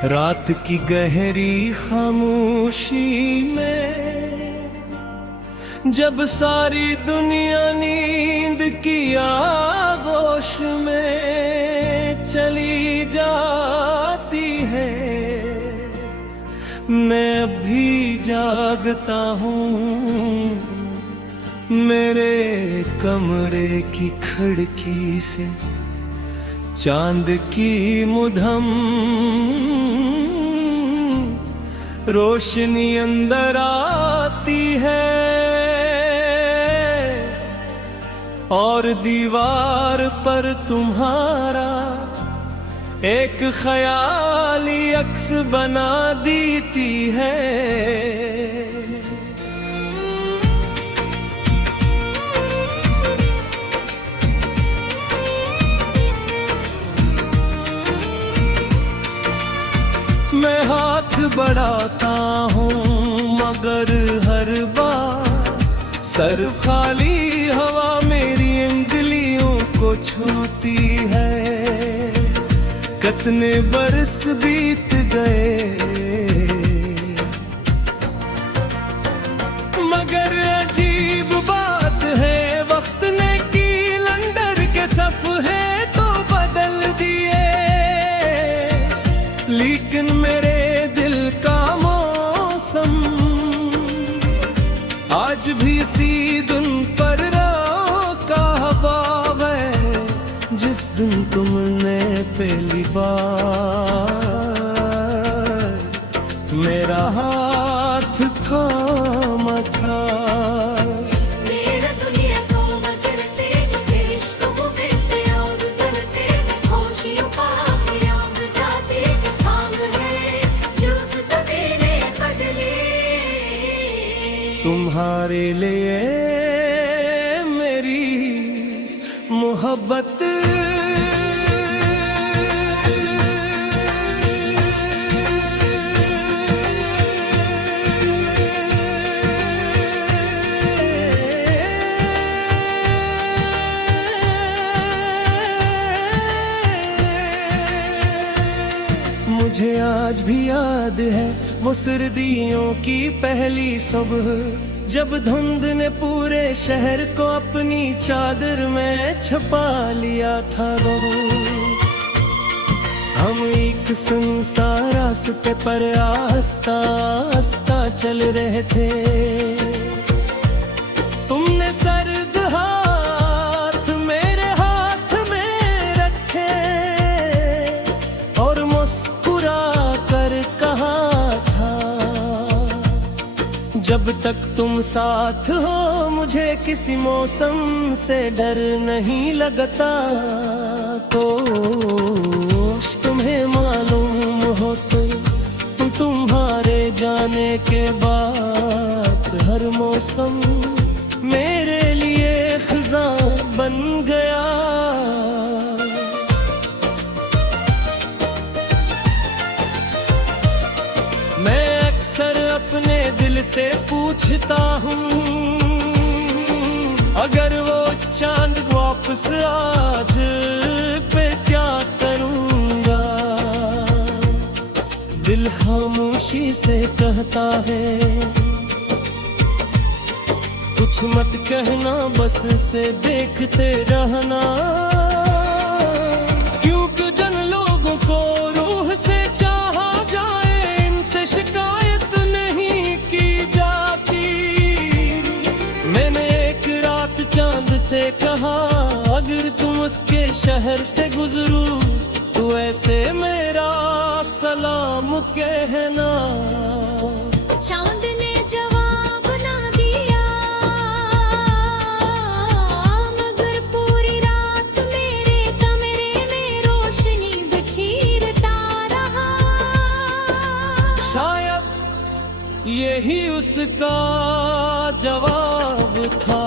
रात की गहरी खामोशी में जब सारी दुनिया नींद की आगोश में चली जाती है, मैं अभी जागता हूँ। मेरे कमरे की खिड़की से चांद की मुधम रोशनी अंदर आती है और दीवार पर तुम्हारा एक ख्याली अक्स बना देती है। मैं हाथ बढ़ाता हूँ मगर हर बार सर खाली हवा मेरी उंगलियों को छूती है। कितने बरस बीत गए मगर अजीब बात है, वक्त ने कैलेंडर के सफ़े तो बदल दिए, लेकिन मेरे दिल का मौसम आज भी इसी दिन पर रोका हुआ है जिस दिन तुमने पहली बार मेरा हाथ थामा था। तुम्हारे लिए मेरी मोहब्बत मुझे आज भी याद है वो सर्दियों की पहली सुबह, जब धुंध ने पूरे शहर को अपनी चादर में छुपा लिया था। हम एक सुनसान रास्ते पर आस्ता आस्ता चल रहे थे, तुमने सर्द हाथ मेरे हाथ में रखे और मुस्कुरा कर कहा था, जब तक तुम साथ हो मुझे किसी मौसम से डर नहीं लगता। तो तुम्हें मालूम हो तो तुम्हारे जाने के बाद हर मौसम मेरे लिए खज़ां बन गया। मैं अक्सर अपने दिल से पूछता हूँ अगर वो चांद वापस आज पे क्या करूँगा। दिल खामोशी से कहता है कुछ मत कहना, बस से देखते रहना, क्योंकि जन लोगों को रूह से चाहा जाए इनसे शिकायत नहीं की जाती। मैंने एक रात चांद से कहा अगर तुम उसके शहर से गुजरो तो ऐसे मेरा सलाम कहना। चांद ने जवाब ना दिया मगर पूरी रात मेरे कमरे में रोशनी बिखेरता रहा। शायद यही उसका जवाब था।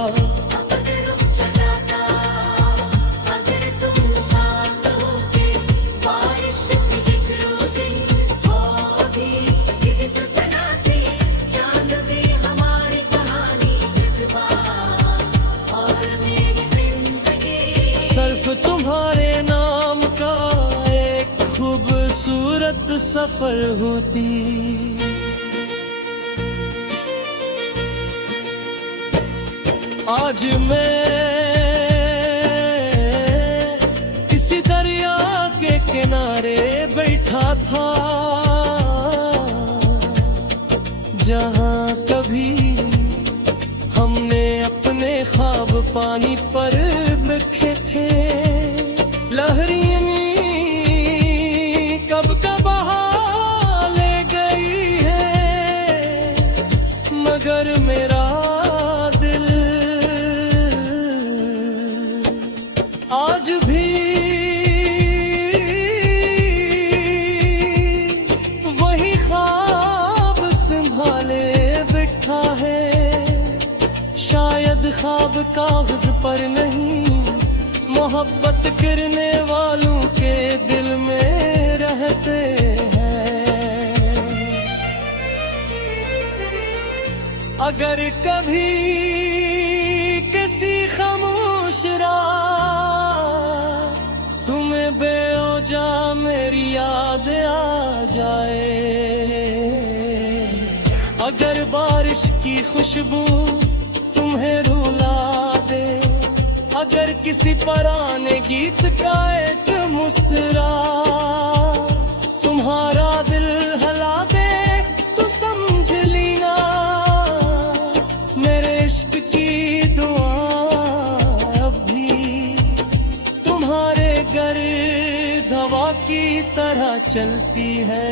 सिर्फ तुम्हारे नाम का एक खूबसूरत वक्त सफर होती। आज मैं किसी दरिया के किनारे बैठा था, जहां कभी हमने अपने ख्वाब पानी पर लिखे थे। लहरियां कब का बहा ले गई है, मगर मेरा दिल आज भी वही ख्वाब संभाले बैठा है। शायद ख्वाब कागज पर नहीं, मोहब्बत करने वालों के दिल में रहते हैं। अगर कभी किसी खामोश रात तुम्हें बेओजा मेरी याद आ जाए, अगर बारिश की खुशबू तुम्हें रुला दे, अगर किसी पुराने गीत का एक मुस्कुरा तुम्हारा दिल हिला दे, तो समझ लेना मेरे इश्क की दुआ अब भी तुम्हारे घर हवा की तरह चलती है।